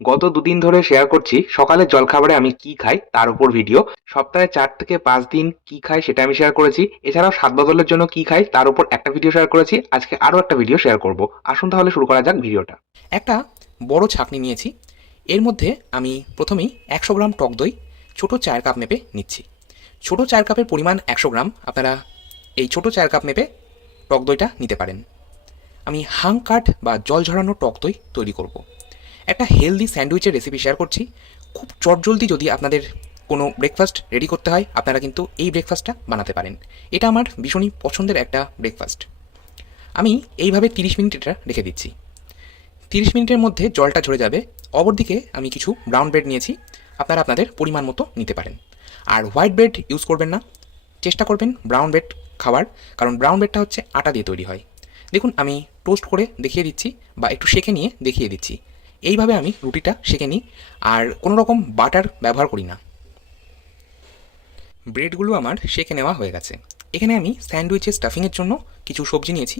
গত দুদিন ধরে শেয়ার করছি সকালের জলখাবারে আমি কি খাই তার উপর ভিডিও। সপ্তাহে 4 থেকে 5 দিন কি খাই সেটা আমি শেয়ার করেছি। এছাড়াও স্বাদ বদলের জন্য কি খাই তার উপর একটা ভিডিও শেয়ার করেছি। আজকে আরো একটা ভিডিও শেয়ার করব। আসুন তাহলে শুরু করা যাক ভিডিওটা। একটা বড় ছাঁকনি নিয়েছি। এর মধ্যে আমি প্রথমেই 100 গ্রাম টক দই ছোট চায়ের কাপ মেপে নিচ্ছি। ছোট চায়ের কাপের পরিমাণ 100 গ্রাম। আপনারা এই ছোট চায়ের কাপ মেপে টক দইটা নিতে পারেন। আমি হাং কাঠ বা জল ঝরানো টক দই তৈরি করব। একটা হেলদি স্যান্ডউইচের রেসিপি শেয়ার করছি। খুব চটজলদি যদি আপনাদের কোনো ব্রেকফাস্ট রেডি করতে হয়, আপনারা কিন্তু এই ব্রেকফাস্টটা বানাতে পারেন। এটা আমার ভীষণই পছন্দের একটা ব্রেকফাস্ট। আমি এইভাবে 30 মিনিট এটা রেখে দিচ্ছি। 30 মিনিটের মধ্যে জলটা ঝরে যাবে। অপরদিকে আমি কিছু ব্রাউন ব্রেড নিয়েছি। আপনারা আপনাদের পরিমাণ মতো নিতে পারেন। আর হোয়াইট ব্রেড ইউজ করবেন না, চেষ্টা করবেন ব্রাউন ব্রেড খাওয়ার, কারণ ব্রাউন ব্রেডটা হচ্ছে আটা দিয়ে তৈরি হয়। দেখুন আমি টোস্ট করে দেখিয়ে দিচ্ছি বা একটু সেঁকে নিয়ে দেখিয়ে দিচ্ছি। এইভাবে আমি রুটিটা সেঁকে নিই, আর কোনো রকম বাটার ব্যবহার করি না। ব্রেডগুলো আমার সেঁকে নেওয়া হয়ে গেছে। এখানে আমি স্যান্ডউইচের স্টাফিংয়ের জন্য কিছু সবজি নিয়েছি।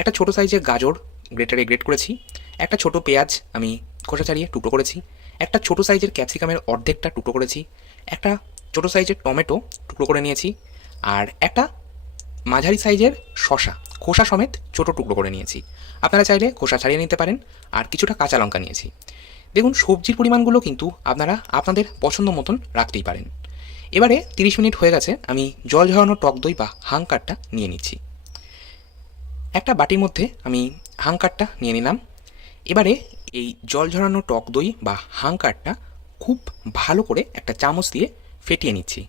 একটা ছোটো সাইজের গাজর গ্রেটারে গ্রেট করেছি। একটা ছোটো পেঁয়াজ আমি খোসা ছাড়িয়ে টুকরো করেছি। একটা ছোটো সাইজের ক্যাপসিকামের অর্ধেকটা টুকরো করেছি। একটা ছোটো সাইজের টমেটো টুকরো করে নিয়েছি। আর একটা মাঝারি সাইজের শশা খোসা সমেত ছোটো টুকরো করে নিয়েছি। আপনারা চাইলে খোসা ছাড়িয়ে নিতে পারেন। আর কিছুটা কাঁচা লঙ্কা নিয়েছি। দেখুন সবজির পরিমাণগুলো কিন্তু আপনারা আপনাদের পছন্দ মতন রাখতেই পারেন। এবারে 30 মিনিট হয়ে গেছে। আমি জল ঝরানো টক দই বা হাংকারটা নিয়ে নিচ্ছি। একটা বাটির মধ্যে আমি হাংকারটা নিয়ে নিলাম। এবারে এই জল ঝরানো টক দই বা হাংকারটা খুব ভালো করে একটা চামচ দিয়ে ফেটিয়ে নিচ্ছি।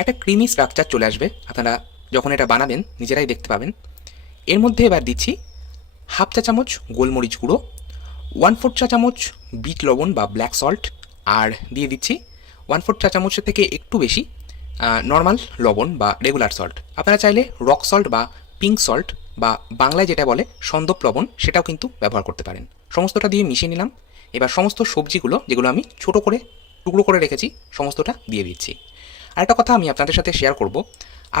একটা ক্রিমি স্ট্রাকচার চলে আসবে। আপনারা যখন এটা বানাবেন নিজেরাই দেখতে পাবেন। এর মধ্যে এবার দিচ্ছি হাফ চা চামচ গোলমরিচ গুঁড়ো, 1/4 চা চামচ বিট লবণ বা ব্ল্যাক সল্ট, আর দিয়ে দিচ্ছি 1/4 চা চামচের থেকে একটু বেশি নর্মাল লবণ বা রেগুলার সল্ট। আপনারা চাইলে রক সল্ট বা পিঙ্ক সল্ট বা বাংলায় যেটা বলে সন্দক লবণ সেটাও কিন্তু ব্যবহার করতে পারেন। সমস্তটা দিয়ে মিশিয়ে নিলাম। এবার সমস্ত সবজিগুলো যেগুলো আমি ছোটো করে টুকরো করে রেখেছি সমস্তটা দিয়ে দিচ্ছি। আরেকটা কথা আমি আপনাদের সাথে শেয়ার করব,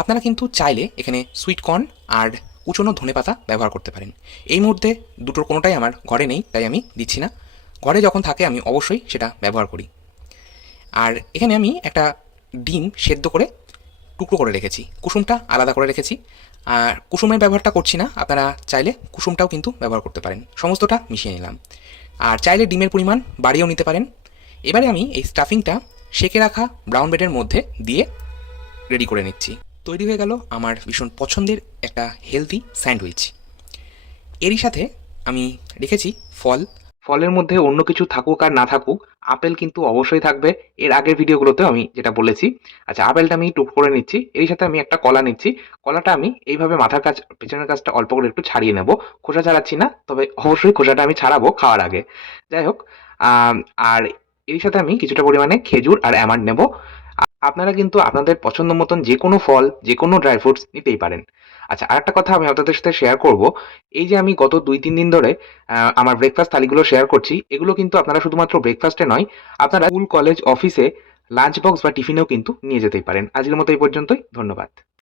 আপনারা কিন্তু চাইলে এখানে সুইট কর্ন আর কুচনো ধনেপাতা ব্যবহার করতে পারেন। এই মুহূর্তে দুটোর কোনোটাই আমার ঘরে নেই, তাই আমি দিচ্ছি না। ঘরে যখন থাকে আমি অবশ্যই সেটা ব্যবহার করি। আর এখানে আমি একটা ডিম সেদ্ধ করে টুকরো করে রেখেছি, কুসুমটা আলাদা করে রেখেছি। আর কুসুমের ব্যবহারটা করছি না, আপনারা চাইলে কুসুমটাও কিন্তু ব্যবহার করতে পারেন। সমস্তটা মিশিয়ে নিলাম। আর চাইলে ডিমের পরিমাণ বাড়িয়েও নিতে পারেন। এবারে আমি এই স্টাফিংটা সেঁকে রাখা ব্রাউন ব্রেডের মধ্যে দিয়ে রেডি করে নিচ্ছি। তৈরি হয়ে গেল আমার ভীষণ পছন্দের একটা হেলদি স্যান্ডউইচ। এরই সাথে আমি রেখেছি ফল। ফলের মধ্যে অন্য কিছু থাকুক আর না থাকুক, আপেল কিন্তু অবশ্যই থাকবে। এর আগের ভিডিওগুলোতেও আমি যেটা বলেছি। আচ্ছা, আপেলটা আমি টুকরো করে নিচ্ছি। এর সাথে আমি একটা কলা নিচ্ছি। কলাটা আমি এইভাবে মাথার কাছ পেছনের কাছটা অল্প করে একটু ছাড়িয়ে নেব। খোসা ছাড়াচ্ছি না, তবে অবশ্যই খোসাটা আমি ছাড়াবো খাওয়ার আগে। যাই হোক, আর এর সাথে আমি কিছুটা পরিমাণে খেজুর আর অ্যামান্ড নেব। আপনারা কিন্তু আপনাদের পছন্দ মতন যে কোনো ফল, যে কোনো ড্রাই ফ্রুটস নিতেই পারেন। আচ্ছা, আরেকটা কথা আমি আপনাদের সাথে শেয়ার করব। এই যে আমি গত ২-৩ দিন ধরে আমার ব্রেকফাস্ট থালিগুলো শেয়ার করছি, এগুলো কিন্তু আপনারা শুধুমাত্র ব্রেকফাস্টে নয়, আপনারা স্কুল, কলেজ, অফিসে লাঞ্চ বক্স বা টিফিনেও কিন্তু নিয়ে যেতেই পারেন। আজকের মতো এই পর্যন্তই। ধন্যবাদ।